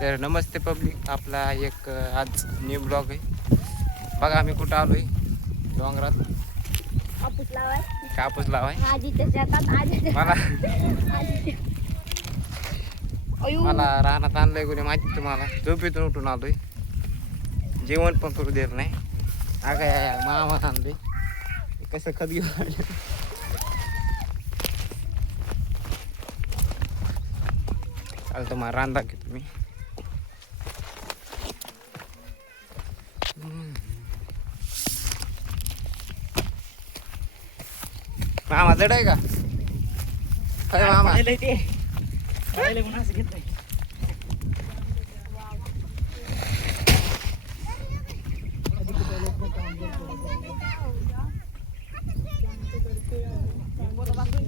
तर नमस्ते पब्लिक, आपला एक आज न्यू ब्लॉग आहे. बघा आम्ही कुठं आलोय, डोंगरात कापूस लावाय. मला रानात आणलंय कोणी माहिती तुम्हाला. झोपेतून उठून आलोय, जेवण पण करू देत नाही. अगं मामा आणले कसं खत घेऊन आले. चालतं मग रान दाखव तुम्ही. मामा जड आहे का? काय मामा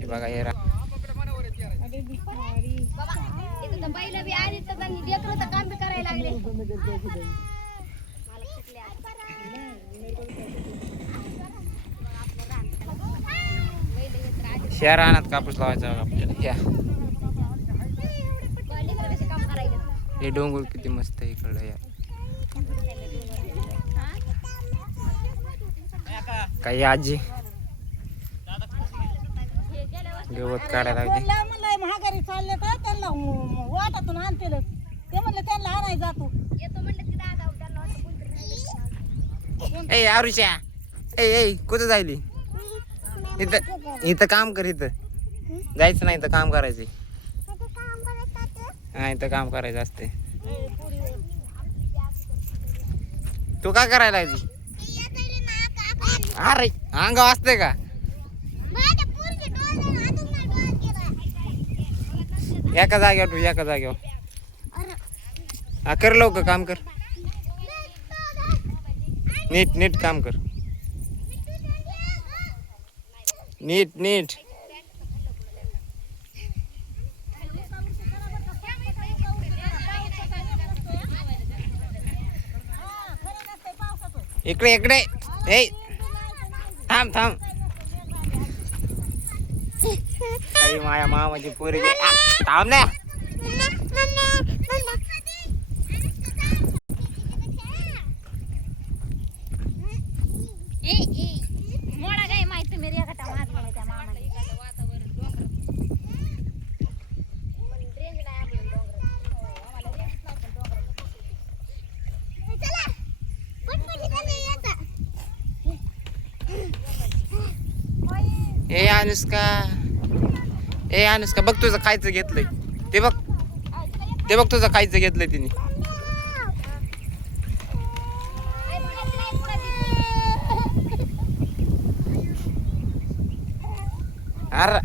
बघा हे पहिलं बी आधी तर लेकरं काम बी करायला लागले. शहर रानात कापूस लावायचा आपल्याला. ह्या काम करायला हे डोंगर किती मस्त आहे इकडं. या काही आजी गवत काढायला लागते. महागारी चालले तर त्यांना वाटातून आणतील. ते म्हणलं त्यांना आणाय जातो. येतो म्हणलं की दादा ए आरुषा, ए कुठं जायली? इथं इथं काम कर. इथं जायचं नाही, इथं काम करायचं. हा इथं काम करायचं असते. तू काय करायला लागली? अरे अंगाव असते का? एका जागेवर तू एका जागेवर कर लवकर काम कर. नीट नीट काम कर. नीट नीट. इकडे इकडे. ए थांब थांब. आई माझ्या मामाची पोरगी थांब ना. मोडा काय माहिती मेरी एका मारला त्या मामाला. ए अनुष्का, ए अनुष्का बघ तुझं खायचं घेतलंय. ते बघ, ते बघ तुझं खायचं घेतलंय तिने. अरे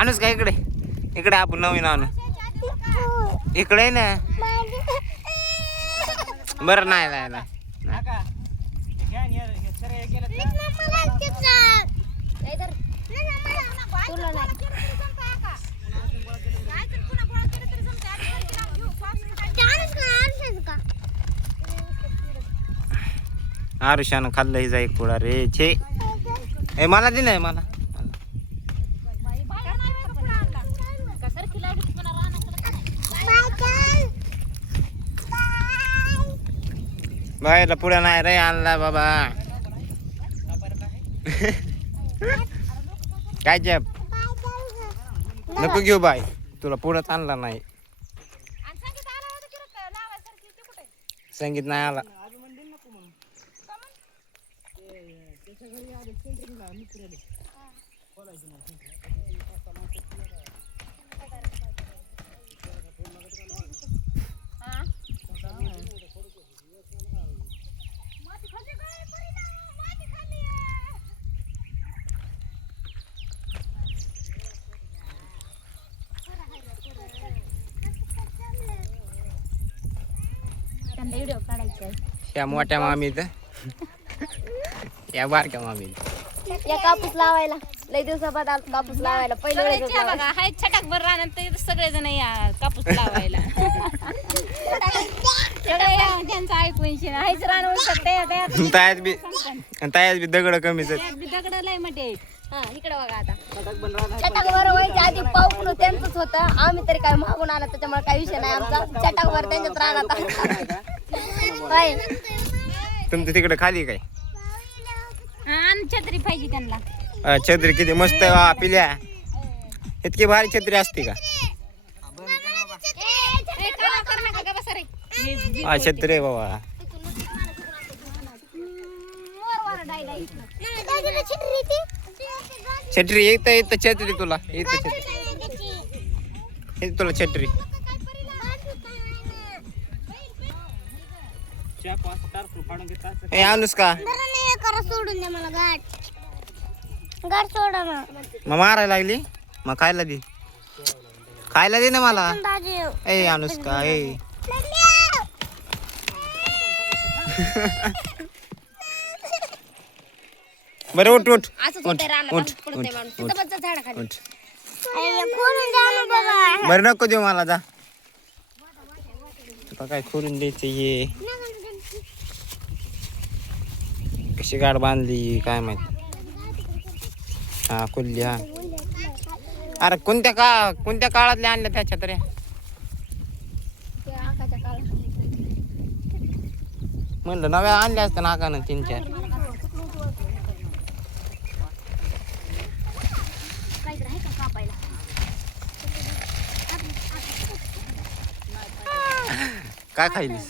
अनुष्का इकडे इकडे. आपण नवीन आणू इकडे ना. बरं नाही नाही नाही. आरुषानं खाल्लं हिचा एक पुढा रे. छे ए मला दे नाही मला. बायला पुढे नाही रे आणला बाबा. काय जप नको घेऊ बाय, तुला पुढंच आणला नाही. संगीत नाही आला. व्हिडिओ काढायचा. या मोठ्या मामीत या बारक्या मामीत या कापूस लावायला लय दिवसाबाद आलो कापूस लावायला. पहिल्या वेळेस बघा हाय छटाक भर राहणार तर सगळेजण या कापूस लावायला. सगळं त्यांचं ऐकून शिन हायच रान उलट तायात बी दगड कमी सर दगड लय मोठे हा इकडे बघा आता चटाकवर व्हायच्या आधी पाऊस त्यांचंच होतं आम्ही तरी काय मागून आला त्याच्यामुळे काही विषय नाही आमचा चटाकवर त्यांच्यात राहणार काय तुमचं तिकडे खाली काय आणि छत्री पाहिजे त्यांना छत्री किती मस्त आहे वा पिल्या इतकी भारी छत्री असते का हा छत्री आहे बाबा छत्री येत छत्री तुला येत छत्री तुला छत्री ए अनुष्का सोडून दे मला गाठ गाठ सोडा ना मग मारायला लागली मग खायला दे ना मला ए अनुष्का ए बरं उठ उठ उठ उठ उठ बरं नको देऊ मला जा तुला काय खोलून द्यायचं ये कशी गाड बांधली काय माहिती हा खुल्ली हा अरे कोणत्या काळातल्या आणल्या त्याच्या तरी म्हणलं नव्या आणल्या असत्या नाकानं 3-4 काय खायलीस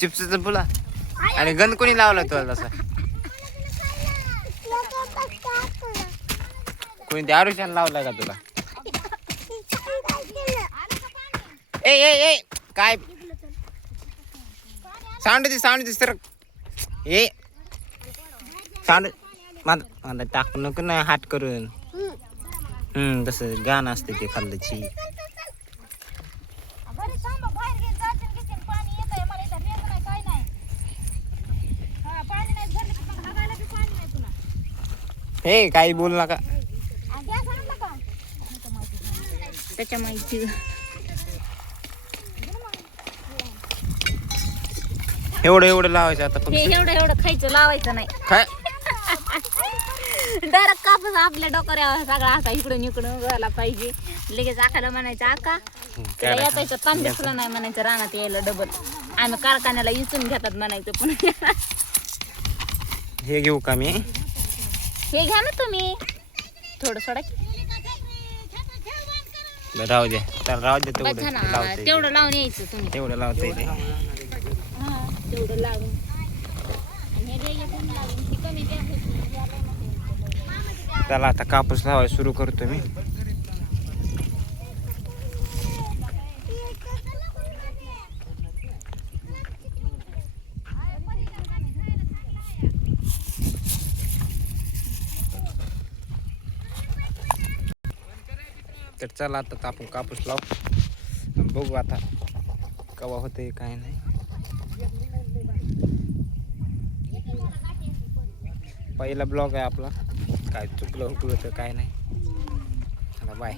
चिप्सचा फुला आणि गंध कोणी लावला तुला तसा कोणी त्या आरुषाने लावलाय का तुला ए ए ए काय साऊंड दे सर ए साऊंड माझा टाकू नको ना हात करून तसं गाणं असते ते खाल्ल्याची हे काही बोल नका त्याच्या माहिती एवढं लावायचं आता हे एवढं खायचं लावायचं नाही काय डायरेक्ट कापूस आपल्या डोक्यावर सगळा असा इकडून उगायला पाहिजे लगेच आकाला म्हणायचं आका त्याला याचायचं तांबे फुला नाही म्हणायचं रानात यायला डबल आम्ही कारखान्याला इचून घेतात म्हणायचं पण हे घेऊ का मी हे घ्या ना तुम्ही थोडं सोडा राहू दे तर राहू दे बस झालं. तेवढं लावून यायचं तुम्ही तेवढं लावता येते तेवढं लावून आणि हे पण लावून हे कमी द्या. त्याला आता कापूस लावायला सुरू करतो मी तर चला आता आपण कापूस लावू बघू आता कवा होते काय नाही पहिला ब्लॉग आहे आपला काय चुकलं हुकलं तर काय नाही चला बाय